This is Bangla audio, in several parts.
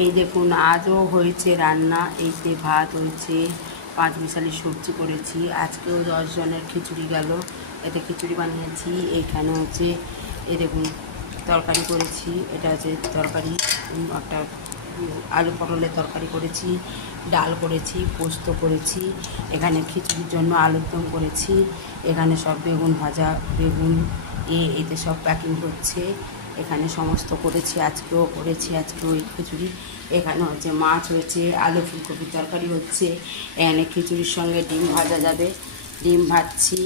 এই দেখুন আজও হয়েছে রান্না, এই যে ভাত হয়েছে, 5 মিশালি সবজি করেছি। আজকেও 10 জনের খিচুড়ি গেল, এতে খিচুড়ি বানিয়েছি। এইখানে হচ্ছে এই দেখুন তরকারি করেছি, এটা হচ্ছে তরকারি, একটা আলু পটলের তরকারি করেছি, ডাল করেছি, পোস্ত করেছি। এখানে খিচুড়ির জন্য আলুর দম করেছি। এখানে সব বেগুন ভাজা, বেগুন এতে সব প্যাকিং হচ্ছে। এখানে সমস্ত করেছি, আজকেও করেছি, আজকে ওই খিচুড়ি। এখানে হচ্ছে মাছ হয়েছে, আলু ফুলকপির তরকারি হচ্ছে। এখানে খিচুড়ির সঙ্গে ডিম ভাজা যাবে, ডিম ভাজছি।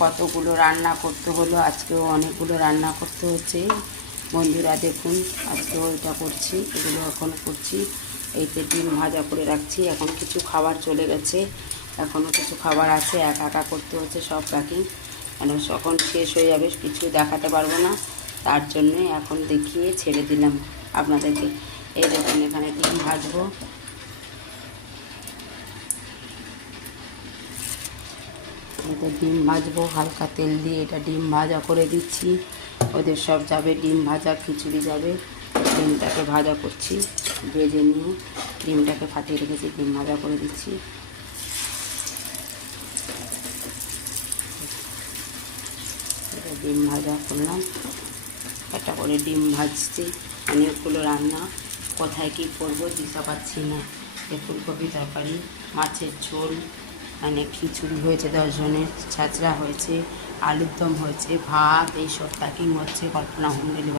কতগুলো রান্না করতে হলো, আজকেও অনেকগুলো রান্না করতে হচ্ছে। বন্ধুরা দেখুন, আজকেও এটা করছি, এগুলো এখন করছি। এইতে ডিম ভাজা করে রাখছি। এখন কিছু খাবার চলে গেছে, এখনও কিছু খাবার আছে, একা একা করতে হচ্ছে সব প্যাকিং। মানে যখন শেষ হয়ে যাবে কিছু দেখাতে পারবো না, তার জন্যে এখন দেখিয়ে ছেড়ে দিলাম আপনাদেরকে। এই দেখুন এখানে ডিম ভাজবো, এটা ডিম ভাজবো হালকা তেল দিয়ে। এটা ডিম ভাজা করে দিচ্ছি, ওদের সব যাবে ডিম ভাজা, খিচুড়ি যাবে। ডিমটাকে ভাজা করছি, ভেজে নিয়ে ডিমটাকে ফাটিয়ে রেখেছি, ডিম ভাজা করে দিচ্ছি। এটা ডিম ভাজা করলাম, একটা করে ডিম ভাজছি। অনেকগুলো রান্না, কোথায় কী করবো দিশা পাচ্ছি না। এ ফুলকপি তরকারি, মাছের ঝোল, মানে খিচুড়ি হয়েছে 10 জনের, ছাঁচড়া হয়েছে, আলুর দম হয়েছে, ভাত, এইসব প্যাকিং হচ্ছে। কল্পনা হোম ডেলিভারি।